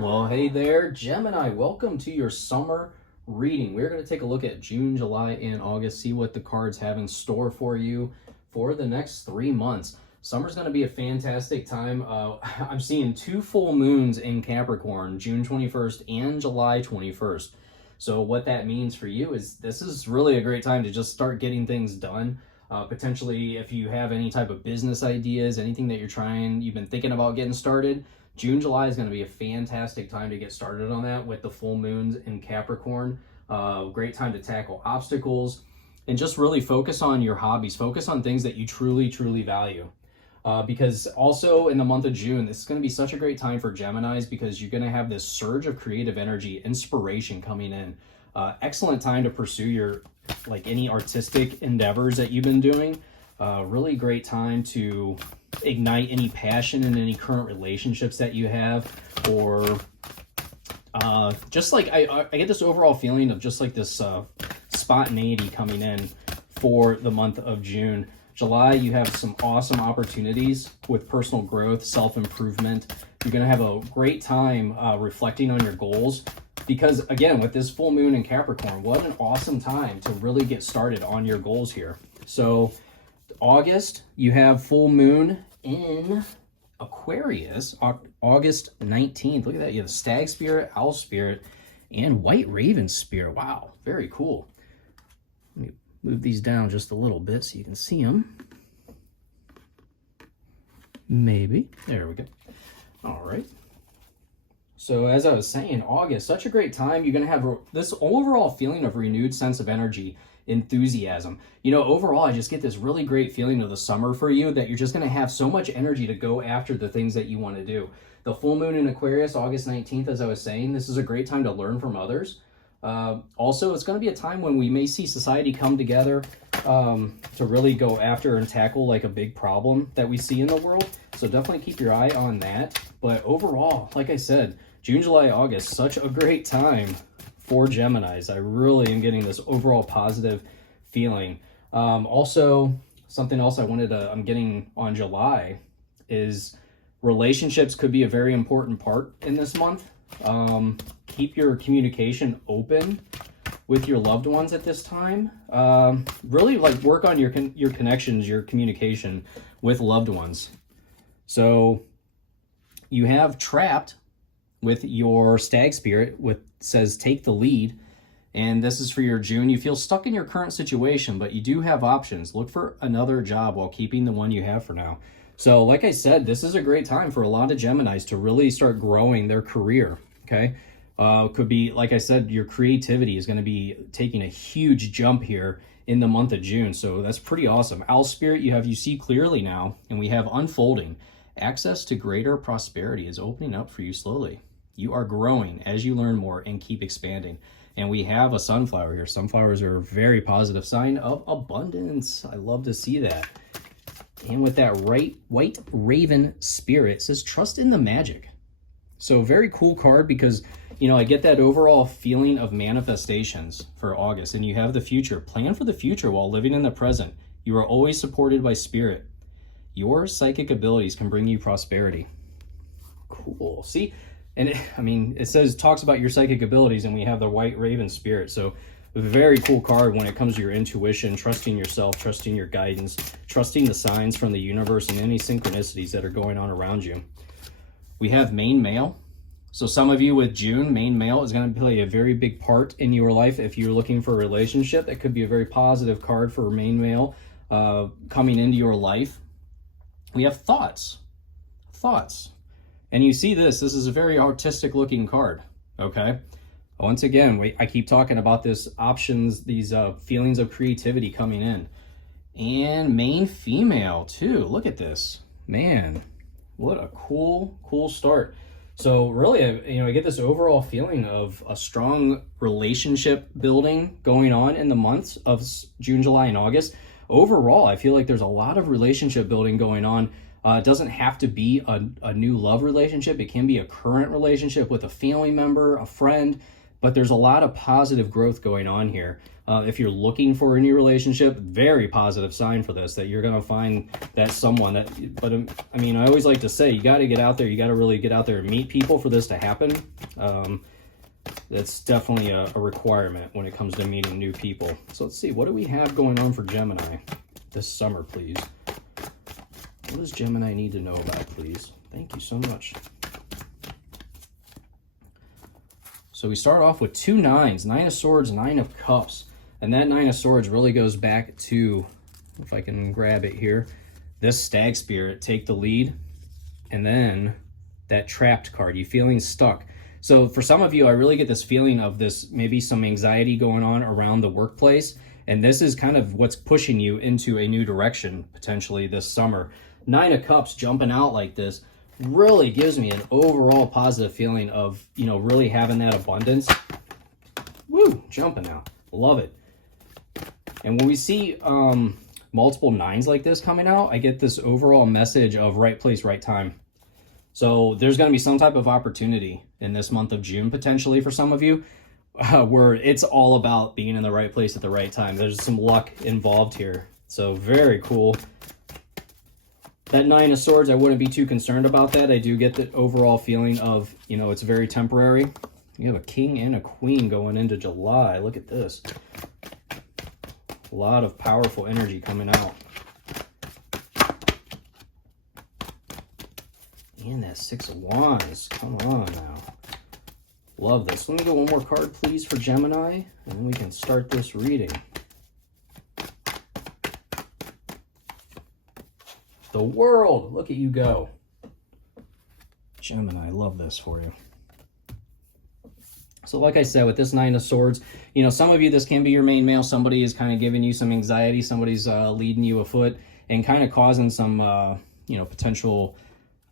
Well, hey there, Gemini. Welcome to your summer reading. We're going to take a look at June, July, and August, see what the cards have in store for you for the next 3 months. Summer's going to be a fantastic time. I'm seeing 2 full moons in Capricorn, June 21st and July 21st. So what that means for you is this is really a great time to just start getting things done. Potentially, if you have any type of business ideas, anything that you've been thinking about getting started, June, July is going to be a fantastic time to get started on that with the full moons in Capricorn. Great time to tackle obstacles and just really focus on your hobbies. Focus on things that you truly, truly value. Because also in the month of June, this is going to be such a great time for Geminis because you're going to have this surge of creative energy, inspiration coming in. Excellent time to pursue any artistic endeavors that you've been doing. Really great time to ignite any passion in any current relationships that you have, or just like I get this overall feeling of just like this spontaneity coming in for the month of June. July, you have some awesome opportunities with personal growth, self-improvement. You're going to have a great time reflecting on your goals because, again, with this full moon in Capricorn, what an awesome time to really get started on your goals here. So August, you have full moon in Aquarius, August 19th. Look at that. You have Stag Spirit, Owl Spirit, and White Raven Spirit. Wow, very cool. Let me move these down just a little bit so you can see them. Maybe. There we go. All right. So as I was saying, August, such a great time. You're going to have this overall feeling of renewed sense of energy, enthusiasm. You know, overall, I just get this really great feeling of the summer for you that you're just going to have so much energy to go after the things that you want to do. The full moon in Aquarius, August 19th, as I was saying, this is a great time to learn from others. Also, it's going to be a time when we may see society come together to really go after and tackle like a big problem that we see in the world. So definitely keep your eye on that. But overall, like I said, June, July, August, such a great time for Geminis. I really am getting this overall positive feeling. Also, something else I'm getting on July is relationships could be a very important part in this month. Keep your communication open with your loved ones at this time. Really work on your connections, your communication with loved ones. So you have Trapped with your Stag Spirit, says take the lead. And this is for your June. You feel stuck in your current situation, but you do have options. Look for another job while keeping the one you have for now. So like I said, this is a great time for a lot of Geminis to really start growing their career, okay? Could be, like I said, your creativity is going to be taking a huge jump here in the month of June. So that's pretty awesome. Owl Spirit, you see clearly now, and we have unfolding. Access to greater prosperity is opening up for you slowly. You are growing as you learn more and keep expanding. And we have a sunflower here. Sunflowers are a very positive sign of abundance. I love to see that. And with that White Raven Spirit, it says trust in the magic. So very cool card because, I get that overall feeling of manifestations for August. And you have the future. Plan for the future while living in the present. You are always supported by spirit. Your psychic abilities can bring you prosperity. Cool. See? And it talks about your psychic abilities, and we have the White Raven Spirit. So a very cool card when it comes to your intuition, trusting yourself, trusting your guidance, trusting the signs from the universe and any synchronicities that are going on around you. We have main male. So some of you with June, main male is going to play a very big part in your life. If you're looking for a relationship, that could be a very positive card for main male coming into your life. We have thoughts. And you see this is a very artistic looking card, okay? Once again, I keep talking about this options, these feelings of creativity coming in. And main female too, look at this. Man, what a cool start. So really, I get this overall feeling of a strong relationship building going on in the months of June, July, and August. Overall, I feel like there's a lot of relationship building going on. It doesn't have to be a new love relationship. It can be a current relationship with a family member, a friend. but there's a lot of positive growth going on here. If you're looking for a new relationship, very positive sign for this, that you're going to find that someone that, but I mean, I always like to say, you got to get out there. You got to really get out there and meet people for this to happen. That's definitely a requirement when it comes to meeting new people. So let's see, what do we have going on for Gemini this summer, please? What does Gemini need to know about, please? Thank you so much. So we start off with 2 nines, 9 of Swords, 9 of Cups. And that 9 of Swords really goes back to, if I can grab it here, this Stag Spirit, take the lead. And then that Trapped card, you feeling stuck. So for some of you, I really get this feeling of this, maybe some anxiety going on around the workplace. And this is kind of what's pushing you into a new direction, potentially this summer. 9 of Cups jumping out like this really gives me an overall positive feeling of, you know, really having that abundance. Woo, jumping out. Love it. And when we see multiple 9s like this coming out, I get this overall message of right place, right time. So there's going to be some type of opportunity in this month of June, potentially for some of you, where it's all about being in the right place at the right time. There's some luck involved here. So very cool. That 9 of Swords, I wouldn't be too concerned about that. I do get the overall feeling of, you know, it's very temporary. You have a King and a Queen going into July. Look at this. A lot of powerful energy coming out. And that 6 of Wands. Come on now. Love this. Let me get one more card, please, for Gemini, and then we can start this reading. The World. Look at you go. Gemini, I love this for you. So like I said, with this 9 of Swords, you know, some of you, this can be your main male. Somebody is kind of giving you some anxiety. Somebody's leading you afoot and kind of causing some, you know, potential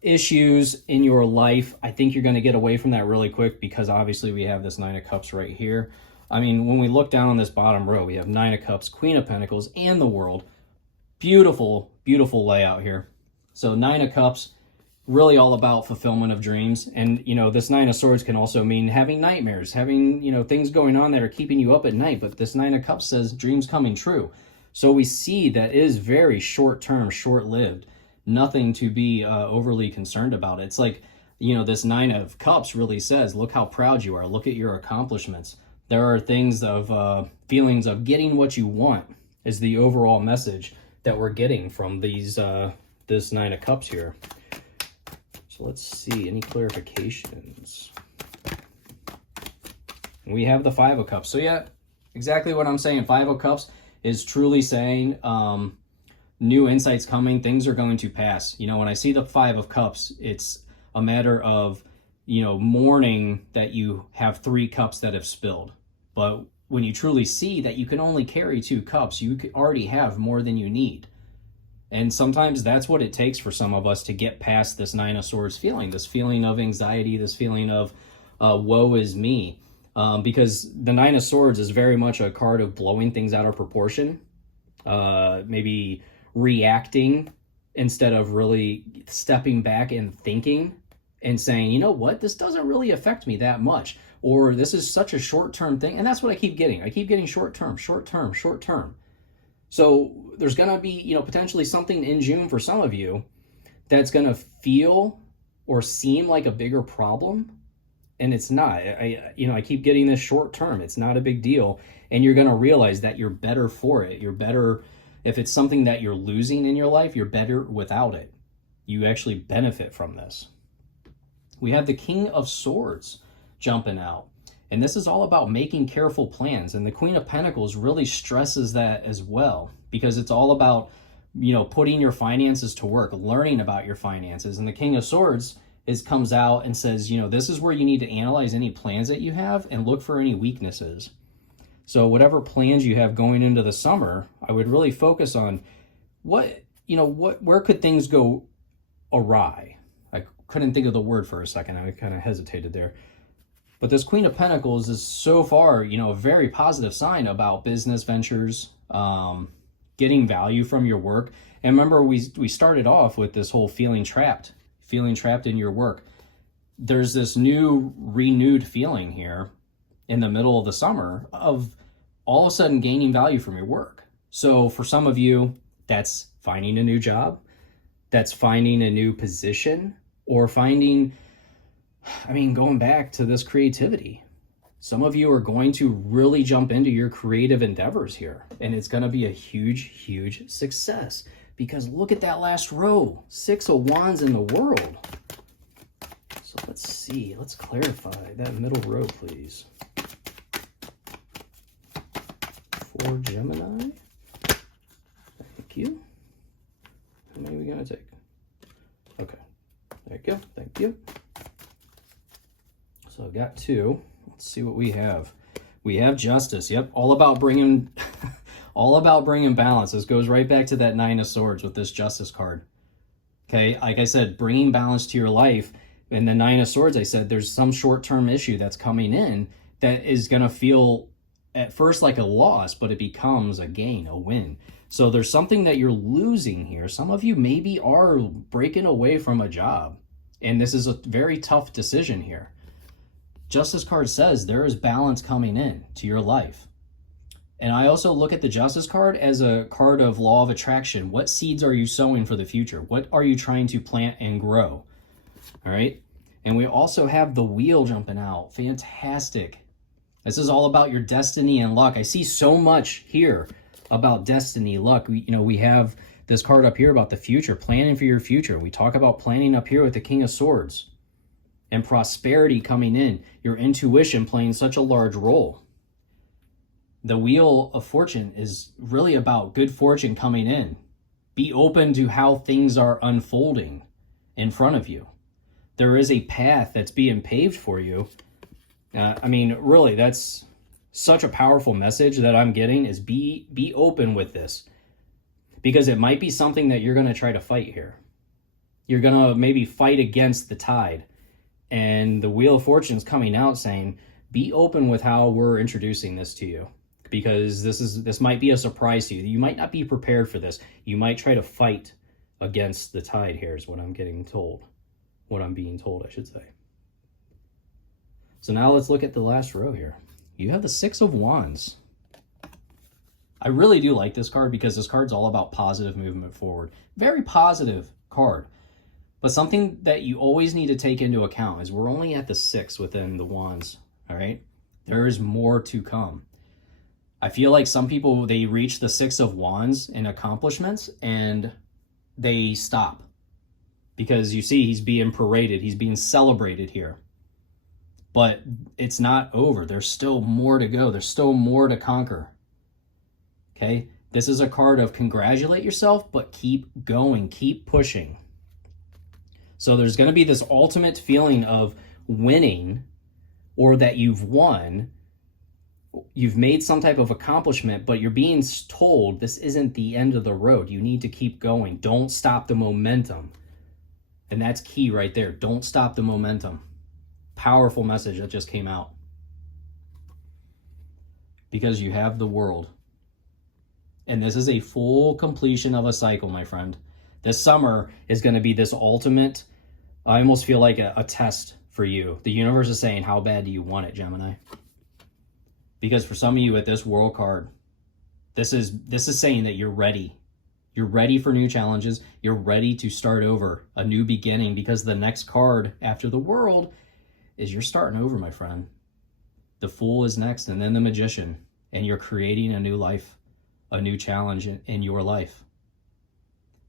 issues in your life. I think you're going to get away from that really quick because obviously we have this 9 of Cups right here. I mean, when we look down on this bottom row, we have 9 of Cups, Queen of Pentacles, and the World. Beautiful, beautiful layout here. So 9 of Cups, really all about fulfillment of dreams. And, you know, this 9 of Swords can also mean having nightmares, having, you know, things going on that are keeping you up at night. But this 9 of Cups says dreams coming true. So we see that is very short-term, short-lived. Nothing to be overly concerned about. It's like, you know, this 9 of Cups really says, look how proud you are. Look at your accomplishments. There are things of feelings of getting what you want is the overall message that we're getting from these this 9 of Cups here. So let's see, any clarifications? We have the 5 of Cups. So yeah, exactly what I'm saying. 5 of Cups is truly saying new insights coming, things are going to pass. You know, when I see the 5 of Cups, it's a matter of, you know, mourning that you have 3 cups that have spilled. But when you truly see that you can only carry 2 cups, you already have more than you need. And sometimes that's what it takes for some of us to get past this 9 of Swords feeling, this feeling of anxiety, this feeling of woe is me. Because the 9 of Swords is very much a card of blowing things out of proportion, maybe reacting instead of really stepping back and thinking and saying, you know what, this doesn't really affect me that much. Or this is such a short-term thing. And that's what I keep getting. I keep getting short-term, short-term, short-term. So there's going to be, you know, potentially something in June for some of you that's going to feel or seem like a bigger problem. And it's not. I keep getting this short term. It's not a big deal. And you're going to realize that you're better for it. You're better. If it's something that you're losing in your life, you're better without it. You actually benefit from this. We have the King of Swords jumping out. And this is all about making careful plans. And the Queen of Pentacles really stresses that as well, because it's all about, you know, putting your finances to work, learning about your finances. And the King of Swords comes out and says, you know, this is where you need to analyze any plans that you have and look for any weaknesses. So whatever plans you have going into the summer, I would really focus on where could things go awry? I couldn't think of the word for a second. I kind of hesitated there. But this Queen of Pentacles is so far, you know, a very positive sign about business ventures, getting value from your work. And remember, we started off with this whole feeling trapped in your work. There's this new renewed feeling here in the middle of the summer of all of a sudden gaining value from your work. So for some of you, that's finding a new job, that's finding a new position, or finding, going back to this creativity. Some of you are going to really jump into your creative endeavors here, and it's going to be a huge, huge success, because look at that last row, 6 of Wands in the world. So let's see, let's clarify that middle row, please. For Gemini. Thank you. How many are we going to take? Okay. There you go. Thank you. So I've got 2. Let's see what we have. We have Justice. Yep. All about bringing balance. This goes right back to that 9 of Swords with this Justice card. Okay. Like I said, bringing balance to your life. In the 9 of Swords, I said there's some short-term issue that's coming in that is going to feel at first like a loss, but it becomes a gain, a win. So there's something that you're losing here. Some of you maybe are breaking away from a job, and this is a very tough decision here. Justice card says there is balance coming in to your life. And I also look at the Justice card as a card of law of attraction. What seeds are you sowing for the future? What are you trying to plant and grow? All right. And we also have the Wheel jumping out. Fantastic. This is all about your destiny and luck. I see so much here about destiny, luck. We have this card up here about the future, planning for your future. We talk about planning up here with the King of Swords and prosperity coming in. Your intuition playing such a large role. The Wheel of Fortune is really about good fortune coming in. Be open to how things are unfolding in front of you. There is a path that's being paved for you. Really, that's such a powerful message that I'm getting, is be open with this, because it might be something that you're going to try to fight here. You're going to maybe fight against the tide, and the Wheel of Fortune is coming out saying, be open with how we're introducing this to you, because this might be a surprise to you. You might not be prepared for this. You might try to fight against the tide here, is what I'm getting told. What I'm being told, I should say. So now let's look at the last row here. You have the 6 of Wands. I really do like this card because this card's all about positive movement forward. Very positive card. But something that you always need to take into account is we're only at the 6 within the Wands, all right? There is more to come. I feel like some people, they reach the 6 of Wands in accomplishments and they stop. Because you see, he's being paraded, he's being celebrated here. But it's not over. There's still more to go. There's still more to conquer. Okay? This is a card of congratulate yourself, but keep going, keep pushing. So there's going to be this ultimate feeling of winning, or that you've won. You've made some type of accomplishment, but you're being told this isn't the end of the road. You need to keep going. Don't stop the momentum. And that's key right there. Don't stop the momentum. Powerful message that just came out. Because you have the World. And this is a full completion of a cycle, my friend. This summer is going to be this ultimate, I almost feel like a test for you. The universe is saying, how bad do you want it, Gemini? Because for some of you at this World card, this is saying that you're ready. You're ready for new challenges. You're ready to start over, a new beginning, because the next card after the World is you're starting over, my friend. The Fool is next, and then the Magician, and you're creating a new life, a new challenge in your life.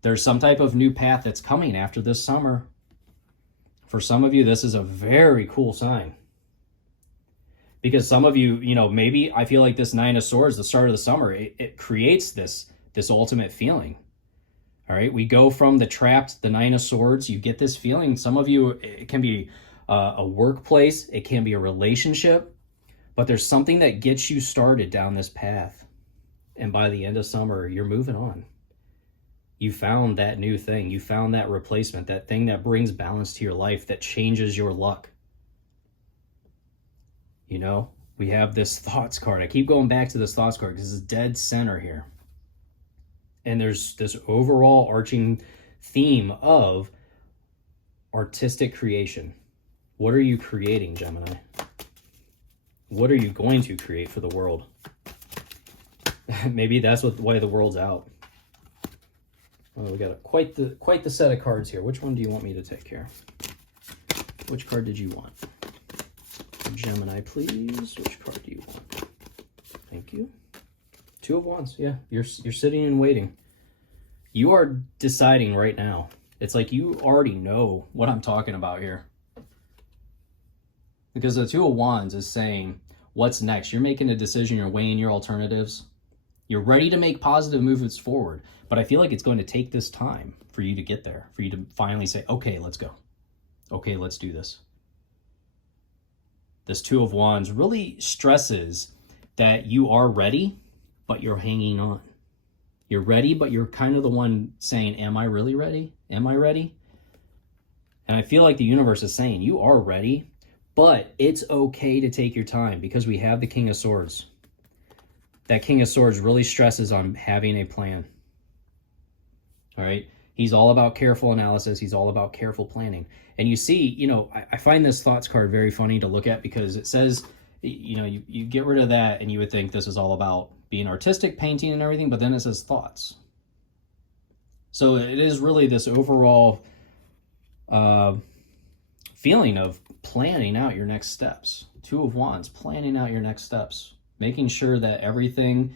There's some type of new path that's coming after this summer. For some of you, this is a very cool sign. Because some of you, maybe I feel like this 9 of Swords, the start of the summer, it creates this ultimate feeling. All right, we go from the Trapped, the 9 of Swords, you get this feeling. Some of you, it can be a workplace, it can be a relationship, but there's something that gets you started down this path. And by the end of summer, you're moving on. You found that new thing. You found that replacement, that thing that brings balance to your life, that changes your luck. We have this Thoughts card. I keep going back to this Thoughts card because it's dead center here. And there's this overall arching theme of artistic creation. What are you creating, Gemini? What are you going to create for the world? Maybe that's why the world's out. Oh, we got quite the set of cards here. Which one do you want me to take here? Which card did you want? Gemini, please. Which card do you want? Thank you. Two of Wands. Yeah, you're sitting and waiting. You are deciding right now. It's like you already know what I'm talking about here. Because the Two of Wands is saying, what's next? You're making a decision. You're weighing your alternatives. You're ready to make positive movements forward. But I feel like it's going to take this time for you to get there, for you to finally say, okay, let's go. Okay, let's do this. This Two of Wands really stresses that you are ready, but you're hanging on. You're ready, but you're kind of the one saying, am I really ready? Am I ready? And I feel like the universe is saying, you are ready, but it's okay to take your time because we have the King of Swords. That King of Swords really stresses on having a plan. All right? He's all about careful analysis. He's all about careful planning. And you see, you know, I find this thoughts card very funny to look at because it says, you know, you get rid of that and you would think this is all about being artistic, painting and everything, but then it says thoughts. So it is really this overall feeling of planning out your next steps. Two of Wands, planning out your next steps, making sure that everything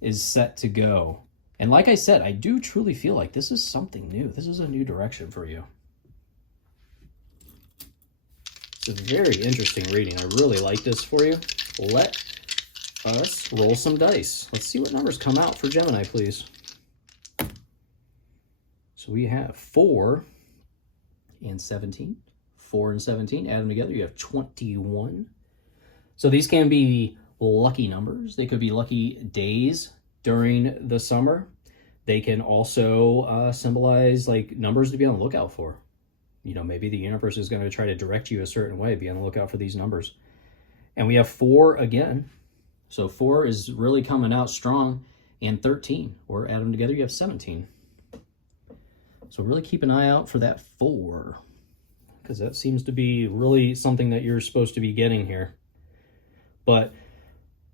is set to go. And like I said, I do truly feel like this is something new. This is a new direction for you. It's a very interesting reading. I really like this for you. Let us roll some dice. Let's see what numbers come out for Gemini, please. So we have 4 and 17. 4 and 17, add them together, you have 21. So these can be lucky numbers. They could be lucky days during the summer. They can also symbolize like numbers to be on the lookout for. You know, maybe the universe is going to try to direct you a certain way. Be on the lookout for these numbers. And we have 4 again. So 4 is really coming out strong. And 13, or add them together, you have 17. So really keep an eye out for that 4. Because that seems to be really something that you're supposed to be getting here. But,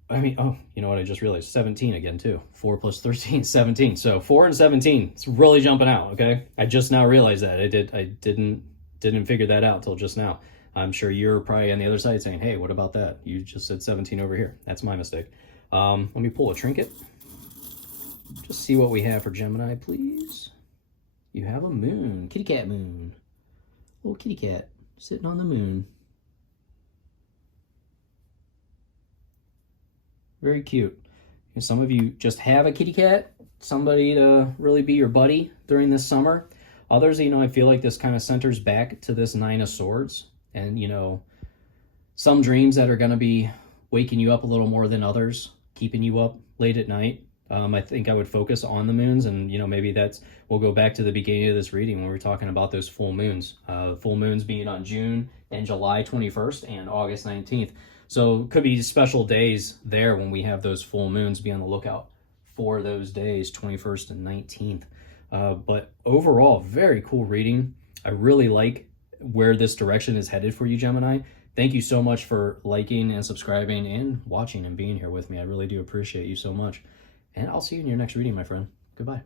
I mean, oh, you know what? I just realized 17 again, too. 4 plus 13, 17. So 4 and 17. It's really jumping out, okay? I just now realized that. I didn't figure that out till just now. I'm sure you're probably on the other side saying, hey, what about that? You just said 17 over here. That's my mistake. Let me pull a trinket. Just see what we have for Gemini, please. You have a moon. Kitty cat moon. Little kitty cat sitting on the moon. Very cute. And some of you just have a kitty cat, somebody to really be your buddy during this summer. Others, you know, I feel like this kind of centers back to this 9 of Swords. And, you know, some dreams that are going to be waking you up a little more than others, keeping you up late at night. I think I would focus on the moons, and you know, maybe we'll go back to the beginning of this reading when we're talking about those full moons. Full moons being on June and July 21st and August 19th. So it could be special days there when we have those full moons. Be on the lookout for those days, 21st and 19th. But overall, very cool reading. I really like where this direction is headed for you, Gemini. Thank you so much for liking and subscribing and watching and being here with me. I really do appreciate you so much. And I'll see you in your next reading, my friend. Goodbye.